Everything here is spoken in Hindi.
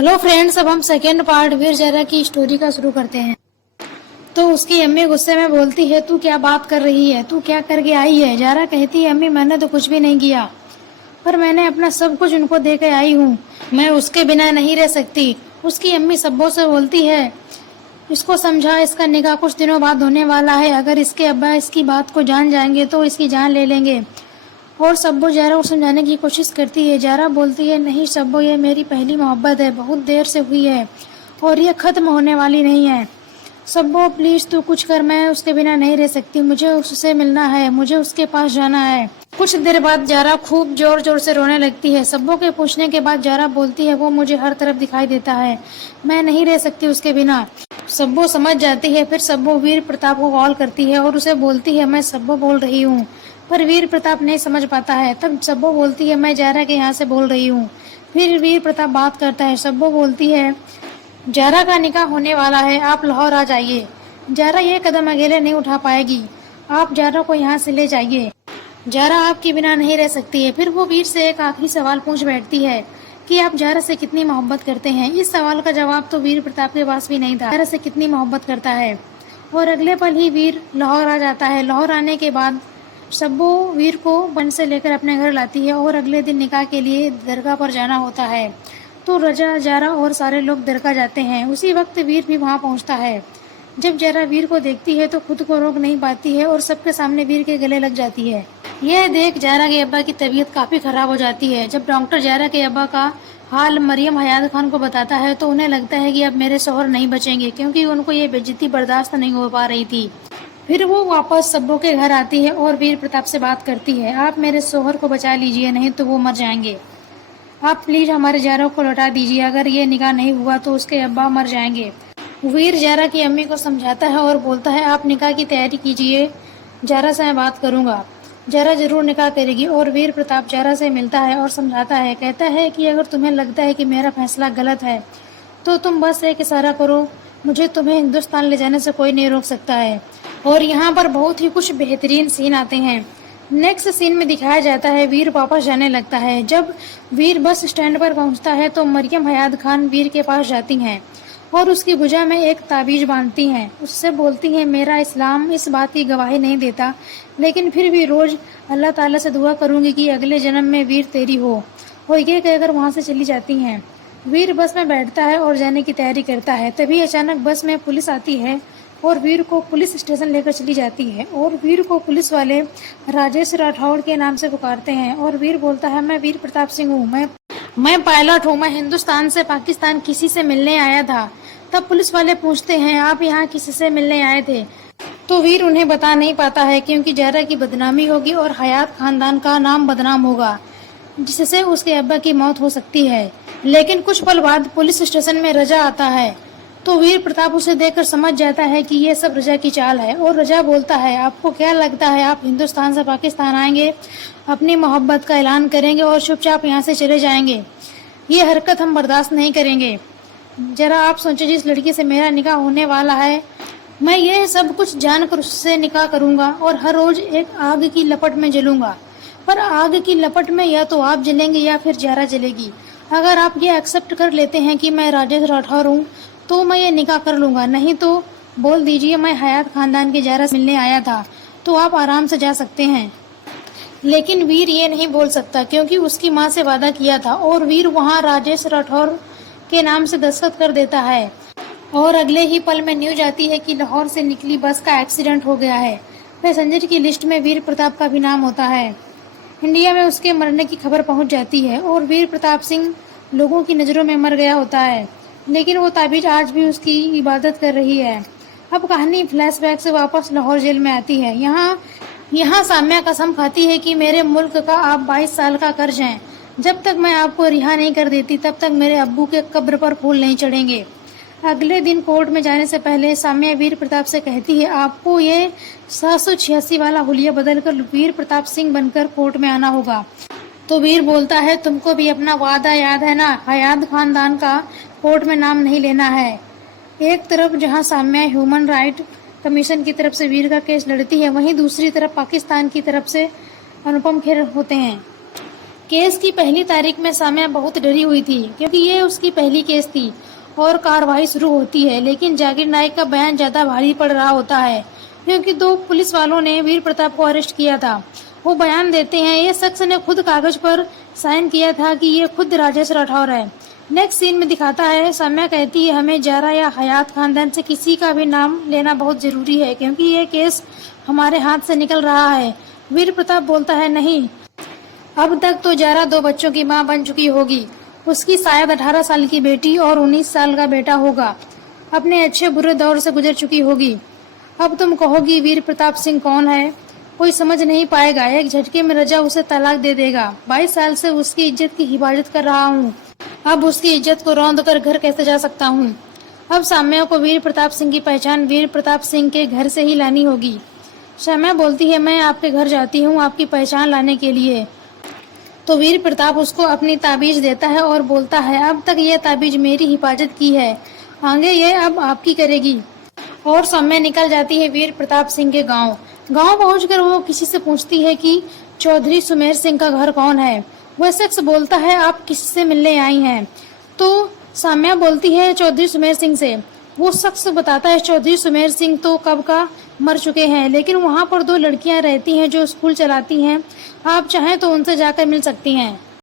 हेलो फ्रेंड्स, अब हम सेकेंड पार्ट वीर ज़ारा की स्टोरी का शुरू करते हैं। तो उसकी अम्मी गुस्से में बोलती है, तू क्या बात कर रही है, तू क्या करके आई है। ज़ारा कहती है, अम्मी मैंने तो कुछ भी नहीं किया, पर मैंने अपना सब कुछ उनको दे के आई हूँ। मैं उसके बिना नहीं रह सकती। उसकी अम्मी सब्बों से बोलती है, इसको समझा, इसका निकाह कुछ दिनों बाद होने वाला है। अगर इसके अब्बा इसकी बात को जान जाएंगे तो इसकी जान ले लेंगे। और सब्बो ज़ारा को समझाने की कोशिश करती है। ज़ारा बोलती है, नहीं सब्बो, ये मेरी पहली मोहब्बत है, बहुत देर से हुई है और ये ख़त्म होने वाली नहीं है। सब्बो प्लीज़ तू कुछ कर, मैं उसके बिना नहीं रह सकती, मुझे उससे मिलना है, मुझे उसके पास जाना है। कुछ देर बाद ज़ारा खूब जोर जोर से रोने लगती है। सब्बो के पूछने के बाद ज़ारा बोलती है, वो मुझे हर तरफ दिखाई देता है, मैं नहीं रह सकती उसके बिना। सब्बो समझ जाती है। फिर सब्बो वीर प्रताप को कॉल करती है और उसे बोलती है, मैं सब्बो बोल रही हूँ। पर वीर प्रताप नहीं समझ पाता है। तब सब्बो बोलती है, मैं ज़ारा के यहाँ से बोल रही हूँ। फिर वीर प्रताप बात करता है। सब्बो बोलती है, ज़ारा का निकाह होने वाला है, आप लाहौर आ जाइए। ज़ारा ये कदम अकेले नहीं उठा पाएगी, आप ज़ारा को यहाँ से ले जाइए। ज़ारा आपके बिना नहीं रह सकती है। फिर वो वीर से एक आखिरी सवाल पूछ बैठती है कि आप ज़ारा से कितनी मोहब्बत करते हैं। इस सवाल का जवाब तो वीर प्रताप के पास भी नहीं था। ज़ारा से कितनी मोहब्बत करता है। और अगले पल ही वीर लाहौर आ जाता है। लाहौर आने के बाद सब्बो वीर को बन से लेकर अपने घर लाती है और अगले दिन निकाह के लिए दरगाह पर जाना होता है। तो रजा, ज़ारा और सारे लोग दरगाह जाते हैं। उसी वक्त वीर भी वहाँ पहुँचता है। जब ज़ारा वीर को देखती है तो खुद को रोक नहीं पाती है और सबके सामने वीर के गले लग जाती है। यह देख ज़ारा के अब्बा की तबीयत काफ़ी ख़राब हो जाती है। जब डॉक्टर ज़ारा के अब्बा का हाल मरियम हयात खान को बताता है तो उन्हें लगता है कि अब मेरे शौहर नहीं बचेंगे, क्योंकि उनको ये बेइज्जती बर्दाश्त नहीं हो पा रही थी। फिर वो वापस सब्बो के घर आती है और वीर प्रताप से बात करती है, आप मेरे शौहर को बचा लीजिए, नहीं तो वो मर जाएंगे। आप प्लीज़ हमारे ज़ारा को लौटा दीजिए, अगर ये निकाह नहीं हुआ तो उसके अब्बा मर जाएंगे। वीर ज़ारा की अम्मी को समझाता है और बोलता है, आप निकाह की तैयारी कीजिए, ज़ारा से मैं बात करूँगा, ज़ारा ज़रूर निकाह करेगी। और वीर प्रताप ज़ारा से मिलता है और समझाता है, कहता है कि अगर तुम्हें लगता है कि मेरा फैसला गलत है तो तुम बस एक इशारा करो, मुझे तुम्हें हिंदुस्तान ले जाने से कोई नहीं रोक सकता है। और यहाँ पर बहुत ही कुछ बेहतरीन सीन आते हैं। नेक्स्ट सीन में दिखाया जाता है वीर वापस जाने लगता है। जब वीर बस स्टैंड पर पहुँचता है तो मरियम हयात खान वीर के पास जाती हैं और उसकी भुजा में एक ताबीज़ बांधती हैं। उससे बोलती हैं, मेरा इस्लाम इस बात की गवाही नहीं देता, लेकिन फिर भी रोज़ अल्लाह ताला से दुआ करूँगी कि अगले जन्म में वीर तेरी हो। और ये कहकर वहाँ से चली जाती हैं। वीर बस में बैठता है और जाने की तैयारी करता है। तभी अचानक बस में पुलिस आती है और वीर को पुलिस स्टेशन लेकर चली जाती है। और वीर को पुलिस वाले राजेश राठौड़ के नाम से पुकारते हैं। और वीर बोलता है, मैं वीर प्रताप सिंह हूँ, मैं पायलट हूँ, मैं हिंदुस्तान से पाकिस्तान किसी से मिलने आया था। तब पुलिस वाले पूछते हैं, आप यहाँ किसी से मिलने आए थे? तो वीर उन्हें बता नहीं पाता है, क्योंकि ज़ारा की बदनामी होगी और हयात खानदान का नाम बदनाम होगा, जिससे उसके अब्बा की मौत हो सकती है। लेकिन कुछ पल बाद पुलिस स्टेशन में रजा आता है। तो वीर प्रताप उसे देखकर समझ जाता है कि ये सब रजा की चाल है। और रजा बोलता है, आपको क्या लगता है आप हिंदुस्तान से पाकिस्तान आएंगे, अपनी मोहब्बत का ऐलान करेंगे और चुपचाप यहाँ से चले जाएंगे? ये हरकत हम बर्दाश्त नहीं करेंगे। जरा आप सोचें, जिस लड़की से मेरा निकाह होने वाला है, मैं ये सब कुछ जानकर उससे निकाह करूँगा और हर रोज़ एक आग की लपट में जलूँगा। पर आग की लपट में या तो आप जलेंगे या फिर ज़ारा जलेगी। अगर आप ये एक्सेप्ट कर लेते हैं कि मैं राजेश राठौर हूँ तो मैं ये निकाह कर लूँगा, नहीं तो बोल दीजिए मैं हयात खानदान के ज़ारा से मिलने आया था, तो आप आराम से जा सकते हैं। लेकिन वीर ये नहीं बोल सकता, क्योंकि उसकी माँ से वादा किया था। और वीर वहाँ राजेश राठौर के नाम से दस्तखत कर देता है। और अगले ही पल में न्यूज आती है कि लाहौर से निकली बस का एक्सीडेंट हो गया है। पैसेंजर की लिस्ट में वीर प्रताप का भी नाम होता है। इंडिया में उसके मरने की खबर पहुंच जाती है और वीर प्रताप सिंह लोगों की नज़रों में मर गया होता है, लेकिन वो ताबीज़ आज भी उसकी इबादत कर रही है। अब कहानी फ्लैशबैक से वापस लाहौर जेल में आती है। यहाँ साम्या कसम खाती है कि मेरे मुल्क का आप 22 साल का कर्ज हैं, जब तक मैं आपको रिहा नहीं कर देती तब तक मेरे अब्बू के कब्र पर फूल नहीं चढ़ेंगे। अगले दिन कोर्ट में जाने से पहले साम्या वीर प्रताप से कहती है, आपको ये 786 वाला हुलिया बदलकर वीर प्रताप सिंह बनकर कोर्ट में आना होगा। तो वीर बोलता है, तुमको भी अपना वादा याद है ना, हयात खानदान का कोर्ट में नाम नहीं लेना है। एक तरफ जहां साम्या ह्यूमन राइट कमीशन की तरफ से वीर का केस लड़ती है, वहीं दूसरी तरफ पाकिस्तान की तरफ से अनुपम खेर होते हैं। केस की पहली तारीख में साम्या बहुत डरी हुई थी क्योंकि ये उसकी पहली केस थी और कार्रवाई शुरू होती है, लेकिन जाकिर नाइक का बयान ज्यादा भारी पड़ रहा होता है क्योंकि 2 पुलिस वालों ने वीर प्रताप को अरेस्ट किया था। वो बयान देते हैं ये शख्स ने खुद कागज पर साइन किया था कि ये खुद राजेश राठौर है। नेक्स्ट सीन में दिखाता है साम्या कहती है हमें जारा या हयात खानदान से किसी का भी नाम लेना बहुत जरूरी है क्योंकि ये केस हमारे हाथ से निकल रहा है। वीर प्रताप बोलता है नहीं, अब तक तो जारा 2 बच्चों की मां बन चुकी होगी। उसकी शायद 18 साल की बेटी और 19 साल का बेटा होगा। अपने अच्छे बुरे दौर से गुजर चुकी होगी। अब तुम कहोगी वीर प्रताप सिंह कौन है? कोई समझ नहीं पाएगा। एक झटके में रजा उसे तलाक दे देगा। 22 साल से उसकी इज्जत की हिफाजत कर रहा हूँ। अब उसकी इज्जत को रौंद कर घर कैसे जा सकता हूँ? अब साम्या को वीर प्रताप सिंह की पहचान वीर प्रताप सिंह के घर से ही लानी होगी। साम्या बोलती है मैं आपके घर जाती हूँ आपकी पहचान लाने के लिए। तो वीर प्रताप उसको अपनी ताबीज देता है और बोलता है अब तक यह ताबीज मेरी हिफाजत की है, आगे ये अब आपकी करेगी। और साम्या निकल जाती है वीर प्रताप सिंह के गांव। गांव पहुंचकर वो किसी से पूछती है कि चौधरी सुमेर सिंह का घर कौन है। वह शख्स बोलता है आप किससे मिलने आई हैं? तो साम्या बोलती है चौधरी सुमेर सिंह से। वो शख्स बताता है चौधरी सुमेर सिंह तो कब का मर चुके हैं, लेकिन वहाँ पर 2 लड़कियां रहती हैं जो स्कूल चलाती हैं, आप चाहें तो उनसे जाकर मिल सकती हैं।